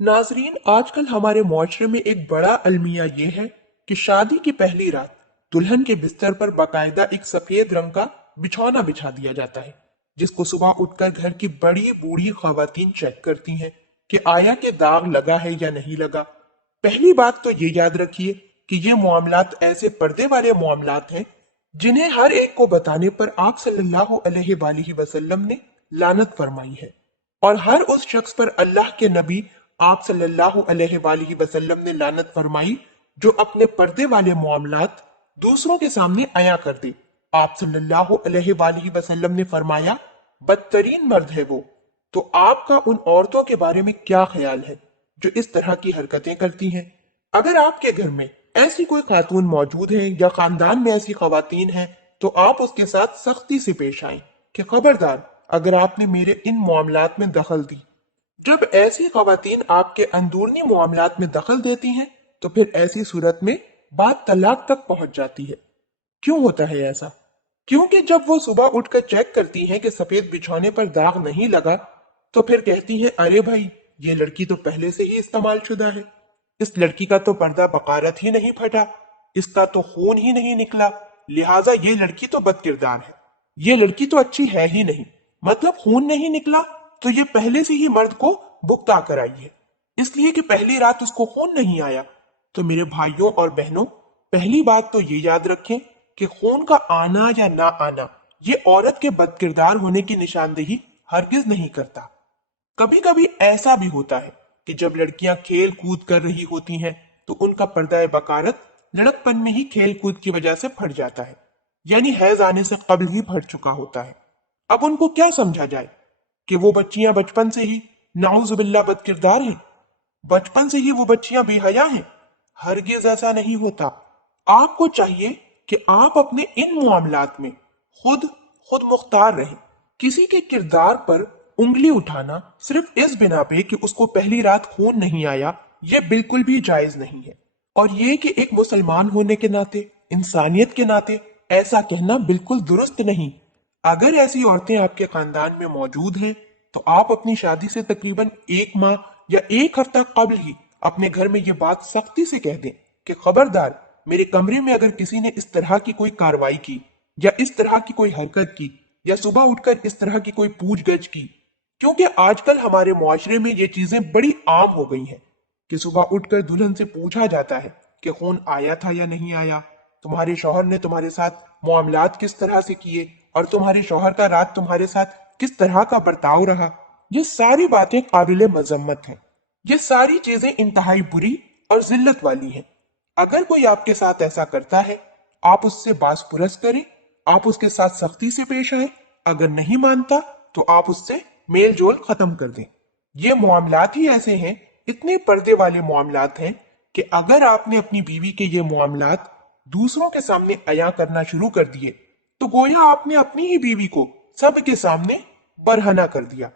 नाजरीन, आजकल हमारे मुआशरे में एक बड़ा अलमिया ये है कि शादी की पहली रात दुल्हन के बिस्तर पर बाकायदा एक सफेद रंग का बिछौना बिछा दिया जाता है, जिसको सुबह उठकर घर की बड़ी बूढ़ी खवातीन चेक करती हैं कि आया के दाग लगा है या नहीं लगा। पहली बात तो ये याद रखिए कि ये मामलात ऐसे पर्दे वाले मामलात हैं जिन्हें हर एक को बताने पर आप सल्लल्लाहु अलैहि वसल्लम ने लानत फरमाई है, और हर उस शख्स पर अल्लाह के नबी आप सल्लल्लाहु अलैहि वसल्लम ने लानत फरमाई जो अपने पर्दे वाले मामलात दूसरों के सामने आया कर दे। आप सल्लल्लाहु अलैहि वसल्लम ने फरमाया, बदतरीन मर्द है वो। तो आपका उन औरतों के बारे में क्या ख्याल है जो इस तरह की हरकतें करती हैं? अगर आपके घर में ऐसी कोई खातून मौजूद है या खानदान में ऐसी खवातीन हैं, तो आप उसके साथ सख्ती से पेश आएं कि खबरदार, अगर आपने मेरे इन मामलात में दखल दी। जब ऐसी खवातीन आपके अंदरूनी मामलात में दखल देती हैं, तो फिर ऐसी सूरत में बात तलाक तक पहुंच जाती है। क्यों होता है ऐसा? क्योंकि जब वो सुबह उठकर चेक करती हैं कि सफेद बिछौने पर दाग नहीं लगा, तो फिर कहती हैं, अरे भाई, ये लड़की तो पहले से ही इस्तेमाल शुदा है। इस लड़की का तो पर्दा बकारत ही नहीं फटा, इसका तो खून ही नहीं निकला, लिहाजा ये लड़की तो बदकिरदार है। ये लड़की तो अच्छी है ही नहीं, मतलब खून नहीं निकला तो ये पहले से ही मर्द को भुगता कर आई है, इसलिए कि पहली रात उसको खून नहीं आया। तो मेरे भाइयों और बहनों, पहली बात तो ये याद रखें कि खून का आना या ना आना ये औरत के बदकिरदार होने की निशानदेही हरगिज नहीं करता। कभी कभी ऐसा भी होता है कि जब लड़कियां खेल कूद कर रही होती हैं, तो उनका पर्दा बकारत लड़कपन में ही खेल कूद की वजह से फट जाता है, यानी हैज आने से कबल ही फट चुका होता है। अब उनको क्या समझा जाए कि वो बच्चियां बचपन से ही नाउजुबिल्ला बदकिरदार हैं, बचपन से ही वो बच्चियां बेहया हैं? हरगिज ऐसा नहीं होता। आपको चाहिए कि आप अपने इन मामलात में खुद खुद मुख्तार रहें। किसी के किरदार पर उंगली उठाना सिर्फ इस बिना पे कि उसको पहली रात खून नहीं आया, ये बिल्कुल भी जायज नहीं है। और ये कि एक मुसलमान होने के नाते, इंसानियत के नाते ऐसा कहना बिल्कुल दुरुस्त नहीं। अगर ऐसी औरतें आपके खानदान में मौजूद हैं, तो आप अपनी शादी से तकरीबन एक माह या एक हफ्ता कबल ही अपने घर में ये बात सख्ती से कह दें कि खबरदार, मेरे कमरे में अगर किसी ने इस तरह की कोई कार्रवाई की या इस तरह की कोई हरकत की या सुबह उठकर इस तरह की कोई पूछगछ की। क्योंकि आजकल हमारे मुआशरे में ये चीजें बड़ी आम हो गई हैं कि सुबह उठकर दुल्हन से पूछा जाता है कि खून आया था या नहीं आया, तुम्हारे शौहर ने तुम्हारे साथ मामलात किस तरह से किए, और तुम्हारे शौहर का रात तुम्हारे साथ किस तरह का बर्ताव रहा। ये सारी बातें काबिले मजम्मत हैं। ये सारी चीजें इंतहाई बुरी और जिल्लत वाली हैं। अगर कोई आपके साथ ऐसा करता है, आप उससे बास पुरस करें, आप उसके साथ सख्ती से पेश आए। अगर नहीं मानता, तो आप उससे मेल जोल खत्म कर दें। ये मामलात ही ऐसे हैं, इतने पर्दे वाले मामलात हैं कि अगर आपने अपनी बीवी के ये मामलात दूसरों के सामने अया करना शुरू कर दिए, तो गोया आपने अपनी ही बीवी को सबके सामने बरहना कर दिया।